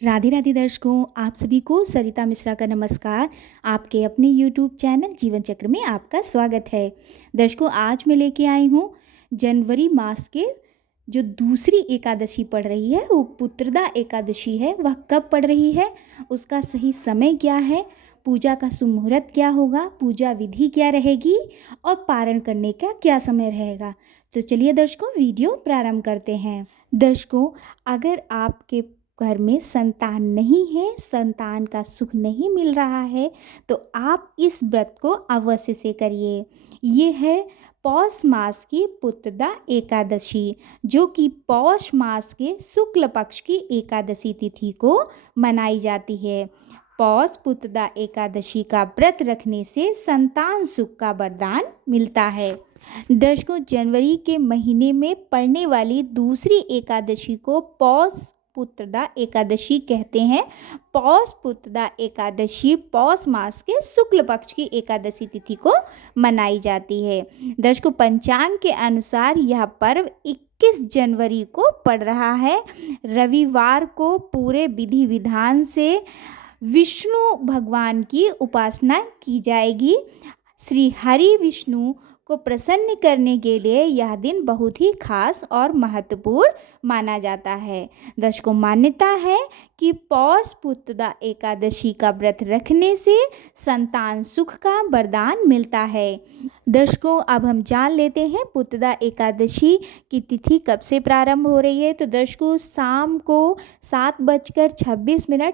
राधे राधे दर्शकों, आप सभी को सरिता मिश्रा का नमस्कार। आपके अपने YouTube चैनल जीवन चक्र में आपका स्वागत है। दर्शकों, आज मैं लेके आई हूँ जनवरी मास के जो दूसरी एकादशी पड़ रही है, वो पुत्रदा एकादशी है। वह कब पड़ रही है, उसका सही समय क्या है, पूजा का शुभ मुहूर्त क्या होगा, पूजा विधि क्या रहेगी और पारण करने का क्या समय रहेगा। तो चलिए दर्शकों, वीडियो प्रारंभ करते हैं। दर्शकों, अगर आपके घर में संतान नहीं है, संतान का सुख नहीं मिल रहा है, तो आप इस व्रत को अवश्य से करिए। ये है पौष मास की पुत्रदा एकादशी, जो कि पौष मास के शुक्ल पक्ष की एकादशी तिथि को मनाई जाती है। पौष पुत्रदा एकादशी का व्रत रखने से संतान सुख का वरदान मिलता है। दर्शकों, जनवरी के महीने में पड़ने वाली दूसरी एकादशी को पौष पुत्रदा एकादशी कहते हैं। पौष पुत्रदा एकादशी पौष मास के शुक्ल पक्ष की एकादशी तिथि को मनाई जाती है। दर्शकों, पंचांग के अनुसार यह पर्व 21 जनवरी को पड़ रहा है। रविवार को पूरे विधि विधान से विष्णु भगवान की उपासना की जाएगी। श्री हरि विष्णु को प्रसन्न करने के लिए यह दिन बहुत ही खास और महत्वपूर्ण माना जाता है। दर्शकों, मान्यता है कि पौष पुत्रदा एकादशी का व्रत रखने से संतान सुख का वरदान मिलता है। दर्शकों, अब हम जान लेते हैं पुत्रदा एकादशी की तिथि कब से प्रारंभ हो रही है। तो दर्शकों, शाम को 7:26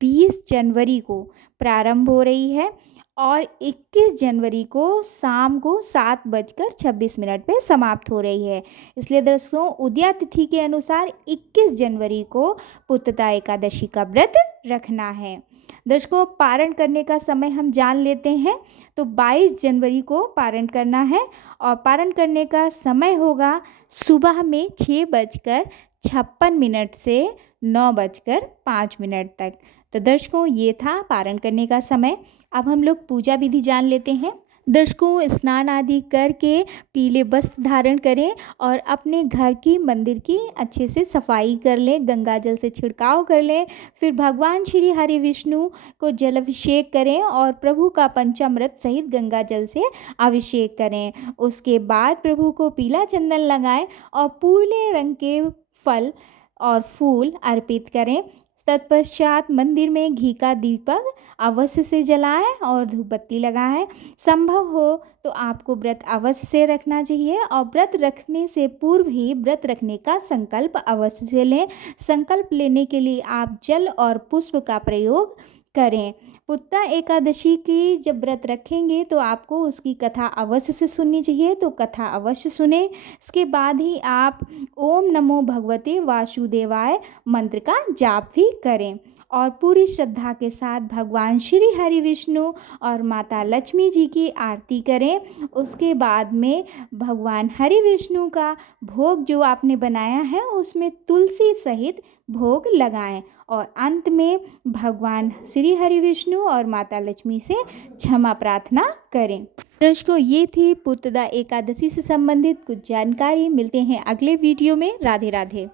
20 जनवरी को प्रारंभ हो रही है और 21 जनवरी को शाम को 7:26 पे समाप्त हो रही है। इसलिए दर्शकों, उदया तिथि के अनुसार 21 जनवरी को पुत्रदा एकादशी का व्रत रखना है। दर्शकों, पारण करने का समय हम जान लेते हैं। तो 22 जनवरी को पारण करना है और पारण करने का समय होगा सुबह में 6:56 से 9:05 तक। तो दर्शकों, ये था पारण करने का समय। अब हम लोग पूजा विधि जान लेते हैं। दर्शकों, स्नान आदि करके पीले वस्त्र धारण करें और अपने घर की मंदिर की अच्छे से सफाई कर लें, गंगा जल से छिड़काव कर लें। फिर भगवान श्री हरि विष्णु को जलाभिषेक करें और प्रभु का पंचामृत सहित गंगा जल से अभिषेक करें। उसके बाद प्रभु को पीला चंदन लगाएं और पीले रंग के फल और फूल अर्पित करें। तत्पश्चात मंदिर में घी का दीपक अवश्य से जलाएं और धूप बत्ती लगाएं। संभव हो तो आपको व्रत अवश्य से रखना चाहिए और व्रत रखने से पूर्व ही व्रत रखने का संकल्प अवश्य से लें। संकल्प लेने के लिए आप जल और पुष्प का प्रयोग करें। पुत्रदा एकादशी की जब व्रत रखेंगे तो आपको उसकी कथा अवश्य से सुननी चाहिए, तो कथा अवश्य सुने। इसके बाद ही आप ओम नमो भगवते वासुदेवाय मंत्र का जाप भी करें और पूरी श्रद्धा के साथ भगवान श्री हरि विष्णु और माता लक्ष्मी जी की आरती करें। उसके बाद में भगवान हरि विष्णु का भोग जो आपने बनाया है उसमें तुलसी सहित भोग लगाएं और अंत में भगवान श्री हरि विष्णु और माता लक्ष्मी से क्षमा प्रार्थना करें। दर्शकों, ये थी पुत्रदा एकादशी से संबंधित कुछ जानकारी। मिलते हैं अगले वीडियो में। राधे राधे।